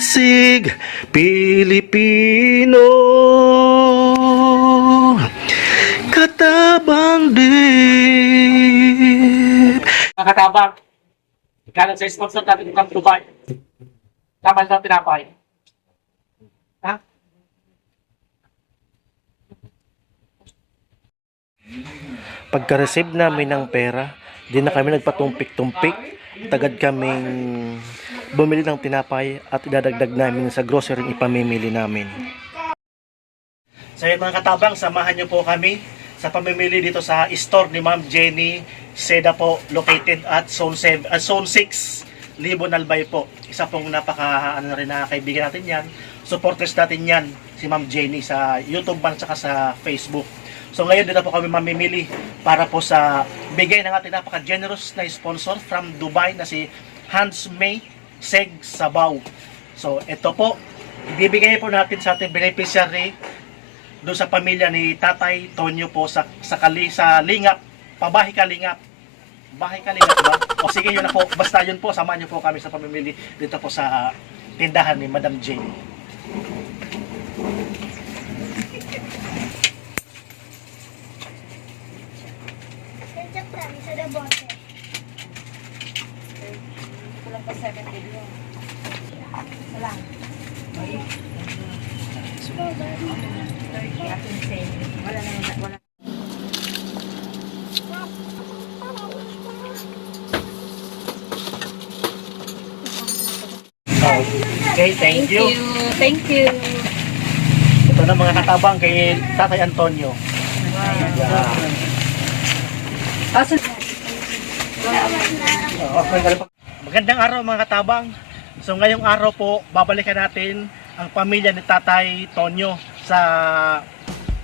Bisig Pilipino Katabang dip Mga katabang, ikalat sa sponsor natin ng Dubai. Tama na tinapay. Ha? Pagka-receive namin ng pera, di na kami nagpatumpik-tumpik. Tagad kaming bumili ng tinapay at idadagdag namin sa grocery ipamimili namin. So yun mga katabang, samahan niyo po kami sa pamimili dito sa store ni Ma'am Jenny Seda po, located at Zone, 7, at Zone 6, Libon Albay po. Isa pong napaka ano rin na kaibigan natin yan. Supporters natin yan, si Ma'am Jenny sa YouTube at saka sa Facebook. So ngayon dito po kami mamimili para po sa bigay ng ating napaka-generous na sponsor from Dubai na si Hans May Seg Sabaw. So ito po, ibibigay po natin sa ating beneficiary doon sa pamilya ni Tatay Tonyo po sa sa Kali sa Lingap, pabahay Kalingap. Bahay Kalingap ba? O sige yun na po, basta yun po, samahan niyo po kami sa pamimili dito po sa tindahan ni Madam Jane. Kulang pa 7 billion. Wala. Wala na yung wala. Okay, thank you. Thank you. Ito na mga katabang kay Tatay Antonio. Yeah. Asa Magandang araw mga katabang. So ngayong araw po, babalikan natin ang pamilya ni Tatay Tonyo sa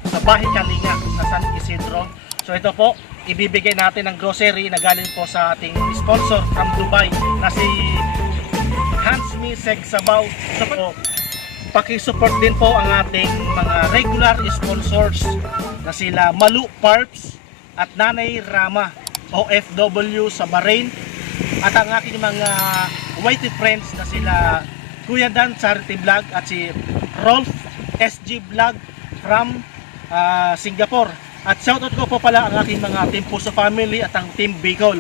sa bahay Kalinga sa San Isidro. So ito po, ibibigay natin ang grocery na galing po sa ating sponsor from Dubai na si Hans Mi Seg Sabaw. So po, pakisupport din po ang ating mga regular sponsors na sila Malu Parps at Nanay Rama OFW sa Bahrain. At ang aking mga whitey friends na sila Kuya Dan Charity Vlog at si Rolf SG Vlog from ah, Singapore. At shoutout ko po pala ang aking mga Team Puso Family at ang Team Bicol.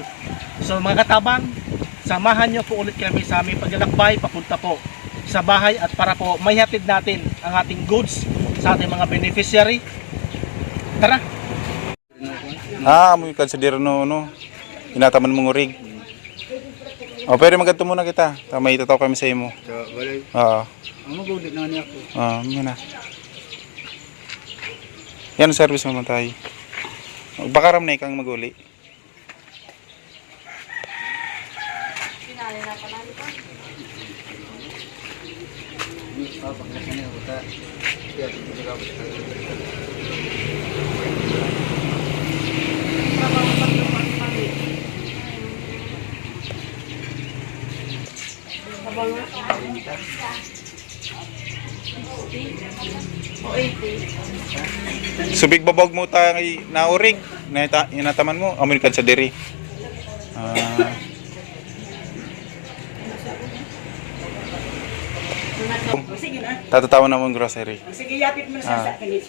So mga katabang samahan nyo po ulit kami sa aming paglalakbay papunta po sa bahay at para po may hatid natin ang ating goods sa ating mga beneficiary tara Ah, sa diro no, no. Inataman mong urig. O, pero maganto muna kita. Tamay itataw kami sa imo. Oo. Ang magulit na niya ako. Oo, yun na. Yan ang service mo tayo. Baka ram na ikang maguli. Subig babog mo tayo na urig. Na ita- inataman mo. Amoy ka sa diri. Ah. Sige na. Tatatawan na mo ang grocery. Sige, yapit mo na sa Ah. sa kanit.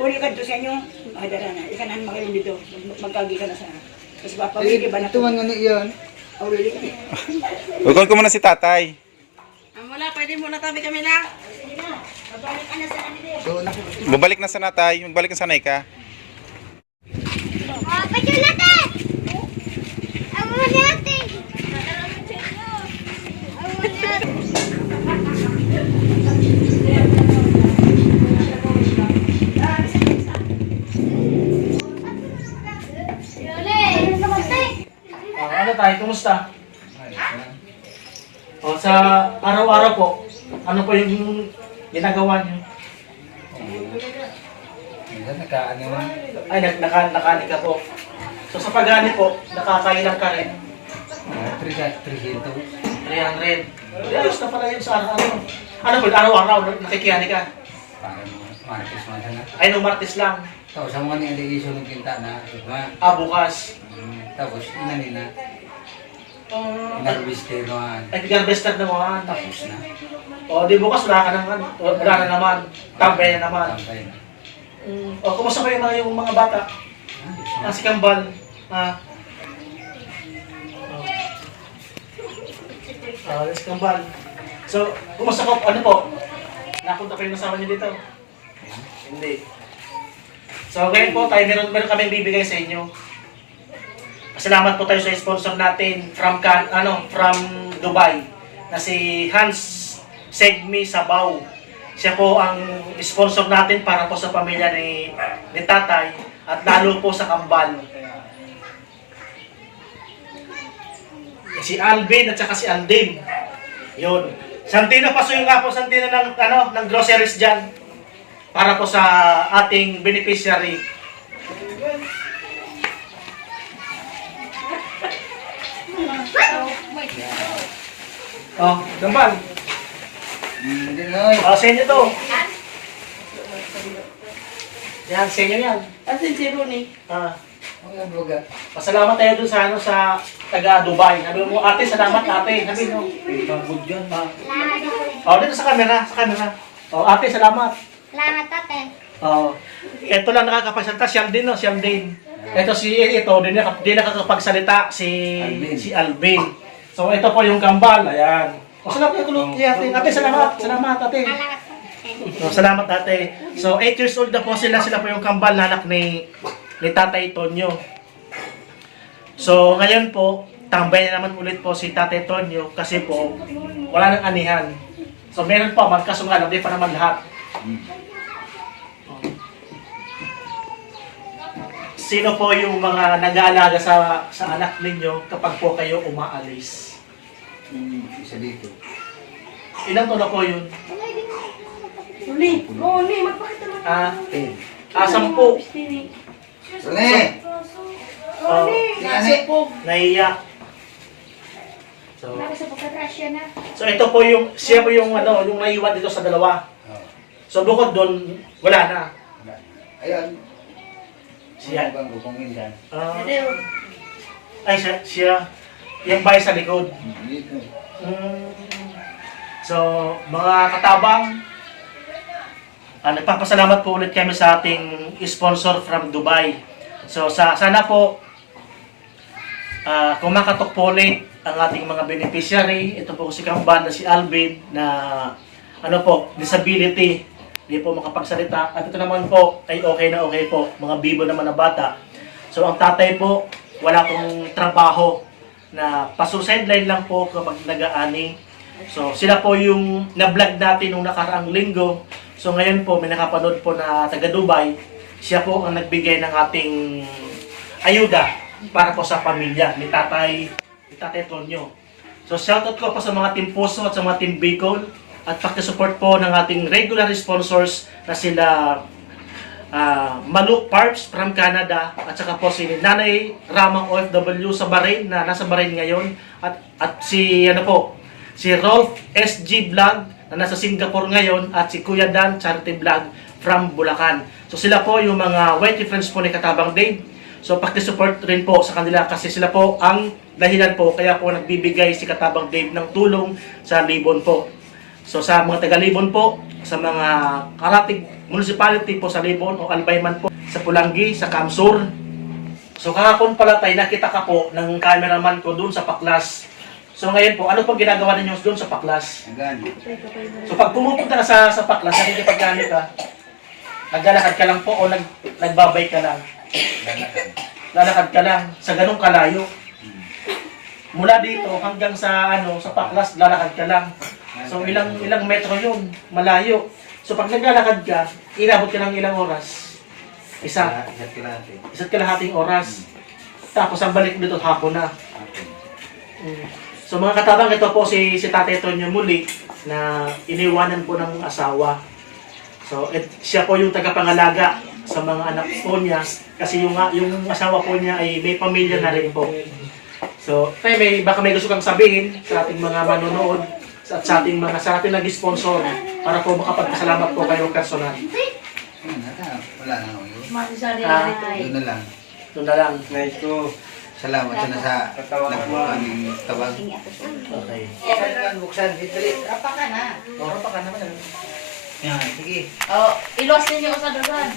Uli ka doon sa inyo, madara na. Ikanan makalim dito. Mag- Magkagi ka na sa... Tapos papawili ba na ito? Tuwan nga na iyan. Awili ka. Ukol ko muna si tatay. Wala, pwede muna tabi kami na. Babalik na sa natay. Magbalik na sanay ka. Oh, pwede natin! Amo natin! Amo natin! Yole! ano tayo, kumusta? O, sa araw-araw po, ano po yung ginagawa niyo? Minsan nakaano man. Ay, nag naka, nakani ka po. So sa pagani po, nakakailang ka rin. Uh, 300. 300. Ayos na pala yun sa araw-araw. Ano po, araw-araw, nakikiyani ka? Para markis man sana. Ay, nung Martes lang. Tapos ang mga nililiso ng kinta na. Diba? Ah, bukas. Mm, Tapos inani na. Uh, Inarbiste na. ay, garvester naman. Tapos na. O, di bukas wala ka naman. Wala na naman. Tambay na naman. Tambay na. Mm. O, kumusta kayo mga yung mga bata? Na. Ah, si Kambal. Ah. Oh. Ah, si Kambal. So, kumusta ko? Ano po? Napunta kayo kasama niyo dito? Hindi. So, ngayon po tayo, meron, meron kami bibigay sa inyo. Salamat po tayo sa sponsor natin from Can, ano, from Dubai na si Hans Segmi Sabaw. Siya po ang sponsor natin para po sa pamilya ni, ni Tatay at lalo po sa Kambal. Si Alvin at saka si Alden. Yun. Santino, pasuyo nga po Santino ng, ano, ng groceries dyan para po sa ating beneficiary. Oh, Kambal. Mm, Hindi na. Oh, sa inyo to. Yan, sa inyo yan. Asin si Rooney. Ah. Pasalamat tayo dun sa ano sa taga Dubai. Sabi mo, ate, salamat ate. Sabi mo, pagod yan ha. Oh, dito sa camera, sa camera. Oh, ate, salamat. Salamat, ate. Oh. Ito lang nakakapagsalita, siyang din, no? Siyang din. Ito si ito, din na din nakakapagsalita si Alvin. si Alvin. So ito po yung kambal, ayan. Oh, salamat kayo kay ate. Ate, salamat. Salamat ate. Oh, salamat ate. So 8 years old na po sila, sila po yung kambal na anak ni ni Tatay Tonyo. So ngayon po, tambay na naman ulit po si Tatay Tonyo kasi po wala nang anihan. So meron pa man kaso nga lang, di pa naman lahat. Sino po yung mga nag-aalaga sa sa anak ninyo kapag po kayo umaalis? Mm, Isa dito. Ilang taon na po yun? Rooney. Rooney, magpakita mo. Ah, Ten. ah sampu. Rene! Oh, Rene! naiyak. So, Sa pagkatrasya na. so ito po yung, siya po yung ano, yung naiwan dito sa dalawa. Oh, So bukod doon, wala na. wala. Ayun. Siya. Ano bang gupongin dyan? Ah, ay, siya, siya, yung bahay sa likod. Dito. Mm. So, mga katabang, ah, nagpapasalamat po ulit kami sa ating sponsor from Dubai. So, sa, sana po, ah, kung makatok po ulit ang ating mga beneficiary, ito po si Kamban na si Alvin na ano po, disability, hindi po makapagsalita. At ito naman po ay okay na okay po, mga bibo naman na bata. So, ang tatay po, wala pong trabaho na paso-sideline lang po kapag nag-aani. So, sila po yung na-vlog natin nung nakaraang linggo. So, ngayon po, may nakapanood po na taga Dubai. Siya po ang nagbigay ng ating ayuda para po sa pamilya ni Tatay, ni Tatay Tonyo. So, shoutout ko po sa mga Team Puso at sa mga Team Bicol at pakisupport po ng ating regular sponsors na sila ah Malu Parps from Canada at saka po si Nanay Ramang OFW sa Bahrain na nasa Bahrain ngayon at at si ano po si Rolf SG Vlog na nasa Singapore ngayon at si Kuya Dan Charity Vlog from Bulacan. So sila po yung mga white friends po ni Katabang Dave. So pakisupport rin po sa kanila kasi sila po ang dahilan po kaya po nagbibigay si Katabang Dave ng tulong sa Libon po. So sa mga taga-Libon po, sa mga karatig municipality po sa Libon o Albayman po, sa Pulangi, sa Kamsur. So kahapon pala tayo nakita ka po ng cameraman ko doon sa Paklas. So ngayon po, ano po ginagawa ninyo doon sa Paklas? So pag pumupunta ka sa, sa Paklas, nakikipaggamit ka, naglalakad ka lang po o nag, nagbabay ka lang? Lalakad. Lalakad ka lang sa ganong kalayo. Mula dito hanggang sa ano sa Paklas, lalakad ka lang. So ilang ilang metro 'yun, malayo. So pag naglalakad ka, inabot ka ng ilang oras. Isa, Isa't kilate. isa't kalahating oras. Tapos ang balik dito hapon na. Mm. So mga katabang, ito po si, si Tatay Tonyo muli na iniwanan po ng asawa. So et, siya po yung tagapangalaga sa mga anak po niya kasi yung, yung asawa po niya ay may pamilya na rin po. So, tayo may, baka may gusto kang sabihin sa ating mga manonood at sa ating mga sa ating nag-sponsor para po makapagpasalamat po kayo personal. Nata, Wala na ako yun. Masisari Ah. na rin Yun na lang. Doon na lang. Salamat sa nasa nagbukan ng tabang. Okay. Buksan, dali. Rapa ka na. Oro pa ka naman. Yan, sige. Oh, ilos ninyo ko sa dagan.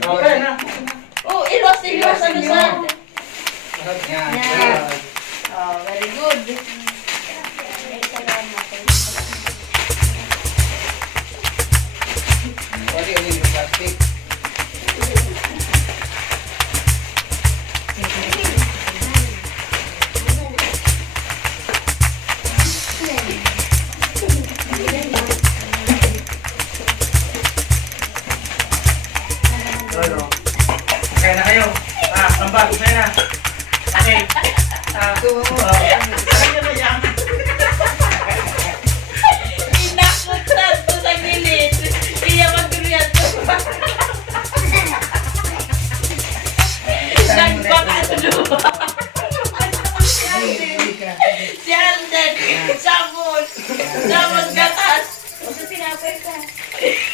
Okay na. Oh, ilos ninyo sa dagan. Yan. Yan. Very good. Pwede ulit yung plastic. Ano? Na kayo. Ah, tambal. Okay na. Okay. Mo. Kaya na yan. Inakutan ko sa gilid. Iya magdurian ko. Nagpakatulo. Si Anden, sabon, sabon gatas.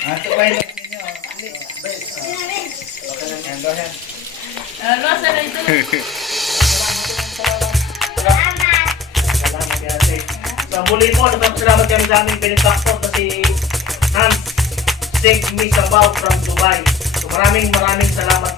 Ah, ito ba yung ninyo? Yan, go ahead. Ano, sa na ito? pinagkakot na si Hans Sig Misabaw from Dubai. So, maraming maraming salamat